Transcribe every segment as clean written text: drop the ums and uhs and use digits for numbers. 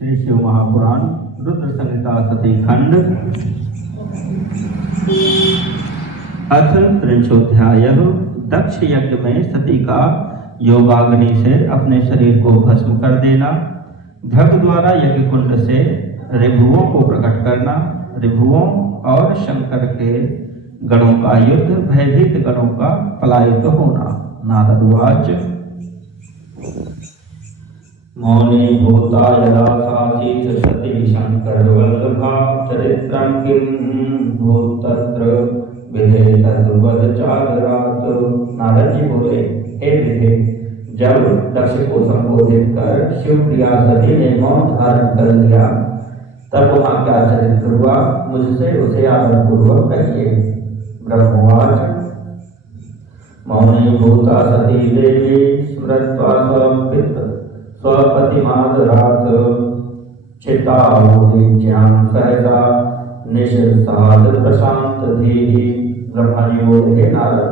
श्री शिव महापुराण रुद्र संहिता सती खंड अथ त्रिंशोध्याय। दक्ष यज्ञ में सती का योगाग्नि से अपने शरीर को भस्म कर देना, ध्रक द्वारा यज्ञ कुंड से ऋभुओं को प्रकट करना, ऋभुओं और शंकर के गणों का युद्ध, भयभीत गणों का पलायित होना। नारद उवाच मौनी भूता यदा सासीत सती शंकर वल्लभा चरित्रं किं भूत तत्र विधे तद्वद चादरात्। नारद जी बोले, हे विधे, जब दक्ष को संबोधित कर शिवप्रिया सती ने मौन धारण कर लिया तब वहाँ क्या चरित्र हुआ, मुझसे उसे आदर पूर्वक कहिए। ब्रह्मवाच मौनी भूता सती देवी स्मृत्वा स्वपतिमादरात् चितावोदिज्ञां सहसा निषसाद प्रशांत धीहि। ब्रह्मा जी बोले, हे नारद,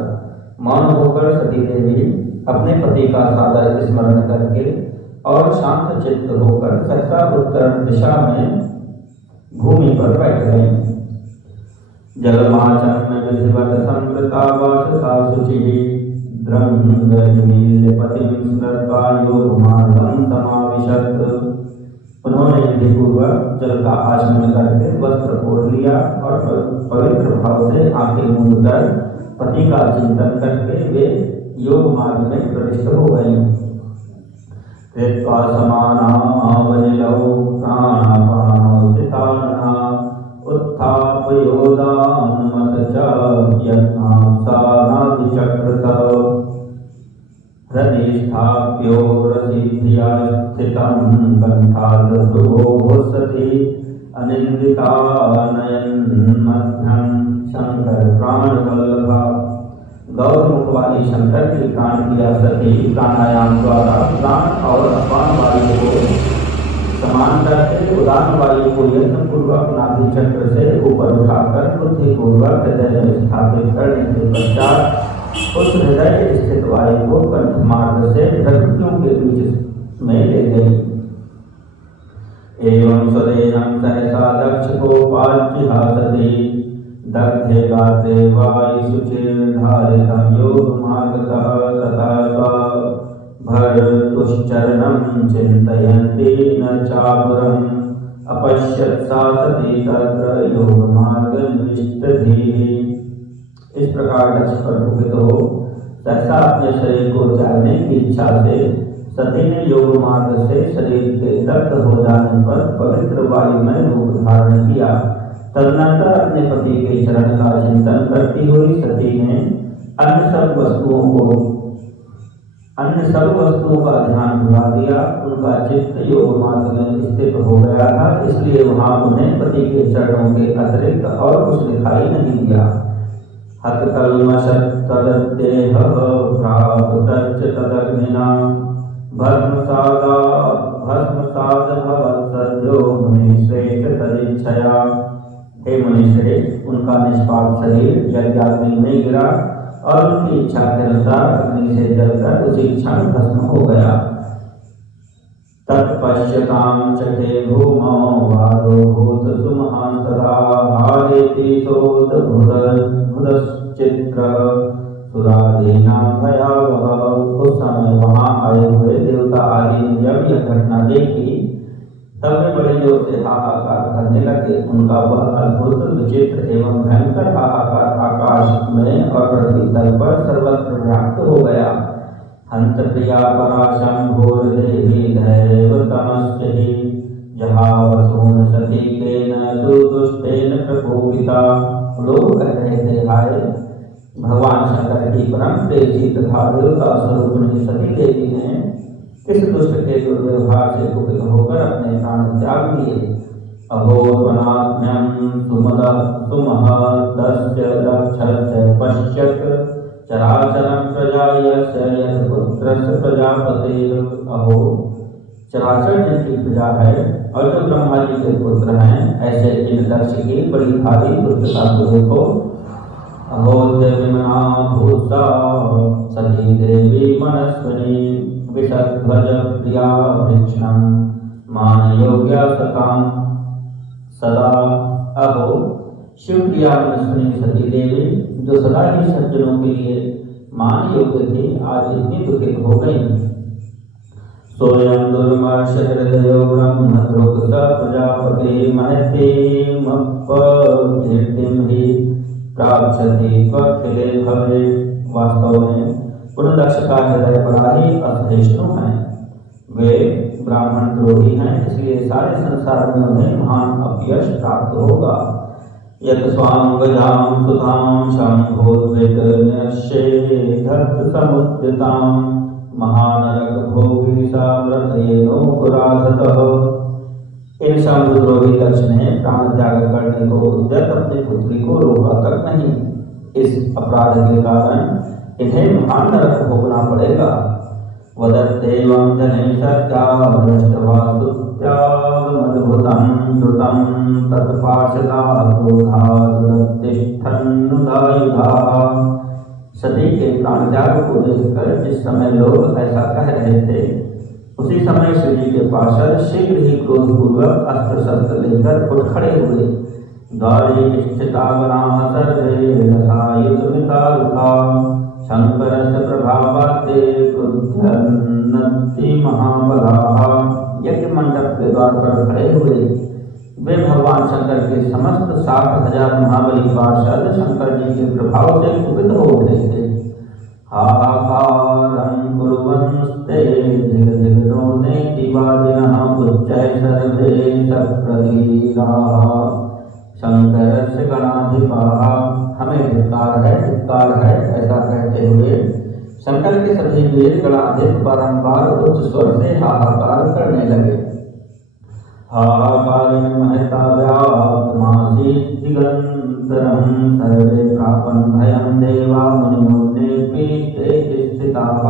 मौन होकर सती देवी अपने पति का सादर स्मरण करके और शांत चित्त होकर सहसा उत्तर दिशा में भूमि पर बैठ गई। जलमाचन में विधिवत संवृता वाससा शुचिः द्रंगजमीलपतिं स्मृत्वा योगमार्गं समाविशत्। उन्होंने विधिपूर्वक जल का आचमन करके वस्त्र ओढ़ लिया और पवित्र भाव से आंखें मूंद कर पति का चिंतन करके वे योग मार्ग में प्रविष्ट हो गई। कृत्वा समानावनिलौ प्राणापानौ स्थितानना उत्थापयोदान्मत च यत्नात्सानादिचक्रत। हृदि स्थाप्यो रसिधिया स्थितं कण्ठाद्भ्रुवोः सति अनिन्दितानयन्मध्यं शंकर प्राणवल्लभा। गौरमुख वाली शंकर की प्राण क्रिया सती प्राणायाम द्वारा प्राण और अपान वायु को समान करके उदान वायु को यत्न पूर्वक नाभि चक्र से ऊपर उठाकर बुद्धि पूर्वक हृदय में स्थापित करने के पश्चात उस हृदय स्थित वायु को कंठ मार्ग से भ्रुकुटियों के बीच में ले गई। एवं स्वदेहं सहसा दक्ष को पाज्यहा सती दग्धे गात्रे वायुशुचिर्धारितं योगमार्गतः तथा भर्तुश्चरणं चिन्तयन्ती न चापरम् अपश्यत् सा सती तत्र योगमार्गनिष्ठधीः। इस प्रकार दक्ष पर कुपित हो सहसा अपने शरीर को त्यागने की इच्छा से सती ने योग मार्ग से शरीर के दग्ध हो जाने पर पवित्र वायु में रूप धारण किया। तदनंतर अपने पति के चरण का चिंतन करती हुई सती ने अन्य सब वस्तुओं का ध्यान भुला दिया। उनका चित्त योग मार्ग में स्थित हो गया था, इसलिए वहां उन्हें पति के चरणों के अतिरिक्त और कुछ दिखाई नहीं दिया। हतकल्मषत् तद्देह प्राप्तश्च तदग्निना भस्मसाद भवत् सद्यो मुनिश्रेष्ठ तदिच्छया। हे मुनिश्रेष्ठ, उनका निष्पाप शरीर यज्ञाग्नि में गिरा और उनकी इच्छा के अनुसार अग्नि से जलकर उसी क्षण भस्म हो गया। तत्पश्यतां चखे भूमौ वादो भूत सुमहान् तथा हारेति सोदभुदश्चित्र सुरादीनां भयावह। उस समय वहां आए हुए देवता आदि ने जब यह घटना देखी तब वे बड़े जोर से हाहाकार करने लगे। उनका वह अद्भुत विचित्र एवं भयंकर हाहाकार आकाश में और पृथ्वी तल पर सर्वत्र व्याप्त हो गया। हंत प्रिया पराशंभोर देवी दैवतमश्चहि जहावसून सती केन सुदुष्टेन प्रकोपिता। लोग कह रहे थे, हाय, भगवान शंकर की परम प्रेसी तथा देवता स्वरूपिणी सती देवी ने इस दुष्ट के दुर्व्यवहार से कुपित होकर अपने प्राण त्याग दिए। अहो त्वनात्म्यं सुमहदस्य दक्षस्य पश्यत् चराचरं प्रजायस्य यत् पुत्रस्य प्रजापतेः। अहो, चराचर जिनकी प्रजा है और जो ब्रह्मा जी के पुत्र हैं, ऐसे इन दक्ष की बड़ी भारी दुष्टता को देखो। अहो देविमना भूता सती देवी मनस्विनी विषध्वज प्रिया वृक्षणं मान योग्य सताम सदा। अहो शिव प्रिया मनस्विनी सती देवी, जो सदा ही सज्जनों के लिए मान योग्य थी, आज इतनी दुखित हो गई। सोयं दुर्मर्ष हृदयो ब्रह्मद्रुक प्रजापति महती कीर्तिम ही प्राप्स्यति त्वखिले भवे। वास्तव में पुनर्दक्ष का हृदय बड़ा ही असहिष्णु है। वे ब्राह्मण द्रोही हैं, इसलिए सारे संसार में उन्हें महान अपयश प्राप्त होगा। यत स्वाम गजाम सुधाम शंभोद्वित निश्चेधत समुद्यताम महानरक भोगी सामृतयेनो पुराधतः। इन शंभुद्रोही दक्ष ने प्राण त्याग करने को उद्यत अपनी पुत्री को रोका तक नहीं। इस अपराध के कारण इन्हें महान नरक भोगना पड़ेगा। वदत्येवं जने सत्या दृष्ट्वा स्तुत्यागमद्भुतं द्रुतं तत्पार्षदा क्रोधादुत्तिष्ठन्नुदायुधाः। सती के प्राण त्याग को देखकर जिस समय लोग ऐसा कह रहे थे, उसी समय श्री जी के पार्षद शीघ्र ही क्रोधपूर्वक अस्त्र शस्त्र लेकर उठ खड़े हुए। द्वारे स्थितावनाः सर्वे रथायुधमितारुका शंकरस्य प्रभावाते क्रुध्यन्नति महाबलाः। यज्ञ मंडप के द्वार पर खड़े हुए वे भगवान शंकर के समस्त 60,000 महाबली पार्षद शंकर जी के प्रभाव से कुपित हो उठे थे। हाहाकारं कुर्वन्स्ते धिग्धिग्नोनेति वादिनः उच्चैः सर्वे सप्रधीराः शंकरस्य गणाधिपाः। हमें धिक्कार है ऐसा कहते हुए शंकर के सभी वीर गणाधिप बारंबार उच्च स्वर से हाहाकार करने लगे। हाहाकारेण महता व्याप्तमासीत् दिगन्तरं सर्वे प्रापन् भयं देवा मुनिमुनेऽपि ते स्थिताः।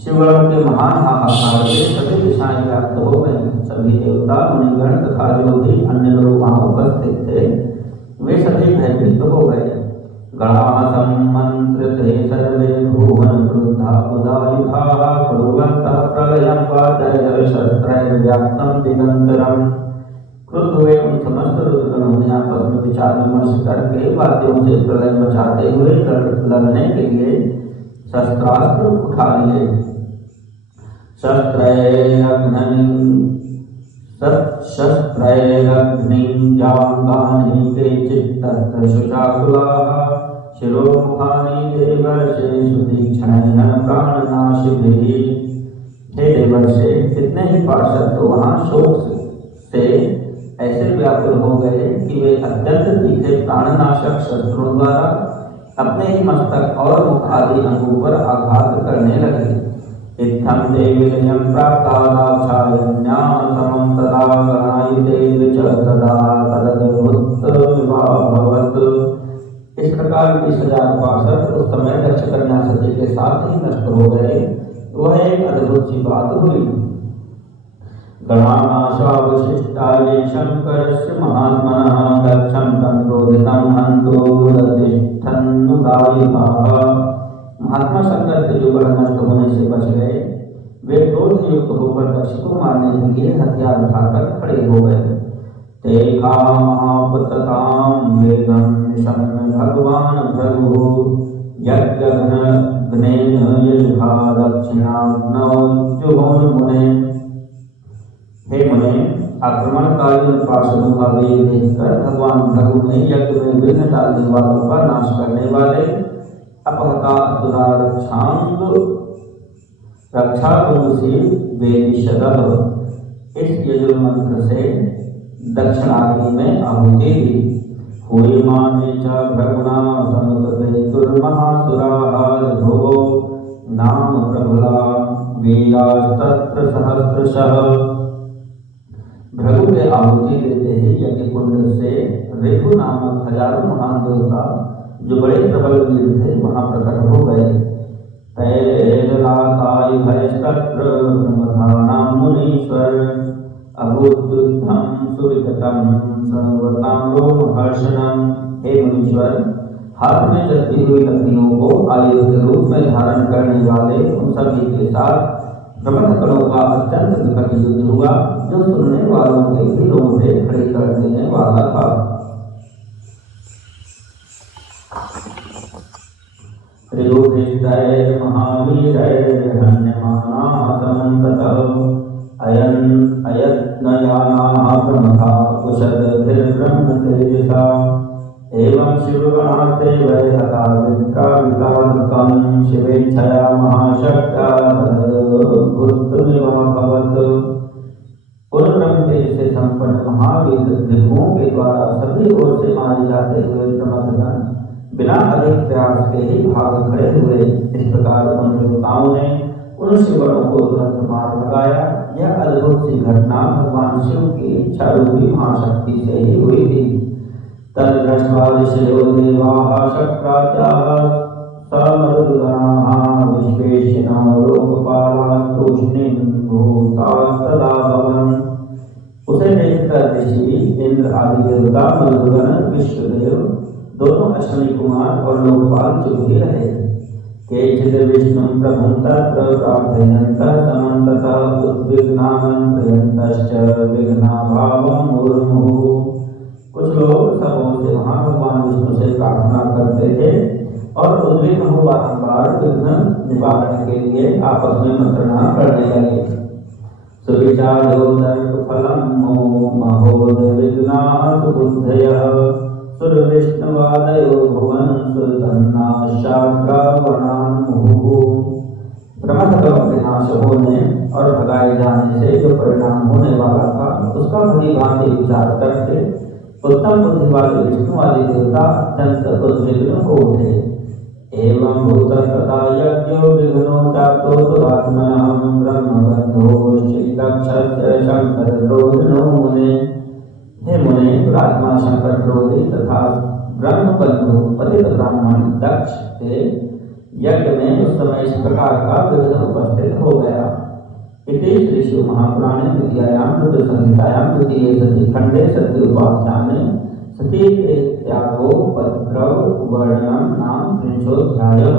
शिवगण के महान हाहाकार से सभी दिशाएं व्याप्त हो गईं। सभी देवता मुनिगण तथा जो भी अन्य लोग वहां उपस्थित थे, वे सभी भयभीत हो गए। गणाः सम्मन्त्रिते सर्वे भुवन क्रुद्धा उदायुधाः कुर्वन्तः प्रलयं वादय शस्त्रैर्व्याप्तं दिगन्तरम्। क्रुद्ध हुए उन समस्त रुद्रगणों ने आपस में विचार विमर्श करके वाद्यों से प्रलय मचाते हुए लड़ने के लिए शस्त्रास्त्र उठा लिए। शस्त्रैरग्निजांगानि केचित्तत्र शुचाकुलाः शिरोमुखानि देवर्षेषु तीक्ष्णैः प्राणनाशिभिः। हे देवर्षे, कितने ही पार्षद तो वहाँ शोक से ऐसे व्याकुल हो गए कि वे अत्यंत तीखे प्राणनाशक शस्त्रों द्वारा अपने ही मस्तक और मुख आदि अंगों पर आघात करने लगे। इत्थं ते विजयं प्राप्ता दाक्षायण्याः समं तदा गणायुधे च तदा तदद्भुतमिवाभवत्। इस प्रकार 20,000 पार्षद उस समय दक्ष कन्या सती के साथ ही नष्ट हो गए। वह एक अद्भुत सी बात हुई। गणानाशावशिष्टाये शंकरस्य महात्मनः दक्षं तं क्रोधितं हन्तु प्रतिष्ठन्नुदायुधाः। महात्मा शंकर के जो गण नष्ट होने से बच गए, वे क्रोध युक्त होकर दक्ष को मारने के लिए हथियार उठाकर खड़े हो गए। ते महापततां वेगं निशम्य भगवान भृगुः यज्ञघ्नेन यजुधा दक्षिणाग्नौ जुहोन्मुने। हे मुने, आक्रमणकारी उन पार्षदों का वेग देखकर भगवान भृगु ने यज्ञ में विघ्न डालने वालों का नाश करने वाले अपहता असुरा रक्षागुंसी वेदिशदः इस यजुर्मंत्र से दक्षिणाग्नि में आहुति दी। हूयमाने च भृगुणा समुद्रपेतुर्महासुराः रघो नाम प्रभुला वीरास्तत्र सहस्रशः। भृगु के आहुति देते ही यज्ञ कुंड से ऋभु नामक हजारों महान देवता जो बड़े प्रबल वीर थे वहां प्रकट हो गए। तैरलाकायुधस्तत्र ब्रह्मधानां मुनीश्वर अभूद्युद्धं सुविगतं सर्वताम्रोमहर्षणं। हे मुनीश्वर, हाथ में चलती हुई लकड़ियों को आयुध के रूप में धारण करने वाले उन सभी के साथ प्रबंध करों का अत्यंत विकट युद्ध हुआ जो सुनने वालों के भी रोंगटे खड़े कर देने वाला था। त्रिलोकेशय महावीर हन्यमाना समन्ततः अयत्नयाना प्रमथा कुशलभिर्ब्रह्म तेजसा एवं शिवगणास्ते वै हता विद्रावितानुतं शिवेच्छया महाशक्त्या भूतमिवाभवत्। उन ब्रह्म तेज से संपन्न महावीर त्रिभुवों के द्वारा सभी ओर से मारे जाते हुए प्रमथगण बिना अधिक प्रयास के ही भाग खड़े हुए। इस प्रकार उन देवताओं ने उन शिवगणों को तुरंत मार लगाया। यह अद्भुत सी घटना भगवान शिव की इच्छा रूपी महाशक्ति से ही हुई थी। तद्दृष्ट्वा ऋषयो देवाः शक्रात्याः समरुद्गणाः विश्वेशिनो लोकपालास्तूष्णीं भूतास्तदाभवन्। उसे देखकर ऋषि इंद्र आदि देवता मरुदगण विश्वदेव दोनों अश्विनी कुमार और लोकपाल चुप ही रहे। केचित् विष्णुं प्रभुं तत्र प्रार्थयन्तः समन्ततः उद्विग्नामन्त्रयन्तश्च विघ्नाभावं मुहुर्मुहुः। कुछ लोग सबों से वहां भगवान विष्णु से प्रार्थना करते थे और उद्विग्न हो बारंबार विघ्न निवारण के लिए आपस में मंत्रणा करने लगे। सुविचारो तर्कफलं महोदविघ्नाः सुबुद्धयः सुरविष्णुवादयो भुवन सुतन्नाशाग्रावणान् मुहुः। प्रमथगणों के नाश होने और भगाए जाने से जो परिणाम होने वाला था उसका भली भांति विचार करके उत्तम बुद्धि वाले विष्णु आदि देवता अत्यंत उद्विग्न हो उठे। एवं भूतस्तथा यज्ञो विघ्नो जातो दुरात्मनः ब्रह्मबन्धोश्चिदक्षस्य शंकरद्रोहिणो मुने। हे मुने, दुरात्मा शंकर द्रोही तथा ब्रह्मबंधु पतित ब्राह्मण दक्ष के यज्ञ में उस समय इस प्रकार का विघ्न उपस्थित हो गया। इति श्री शिव महापुराणे द्वितीयायां रुद्रसंहितायां द्वितीये सती खंडे सती उपाख्याने सती के त्यागो पत्रव वर्णनम नाम 300 अध्यायः।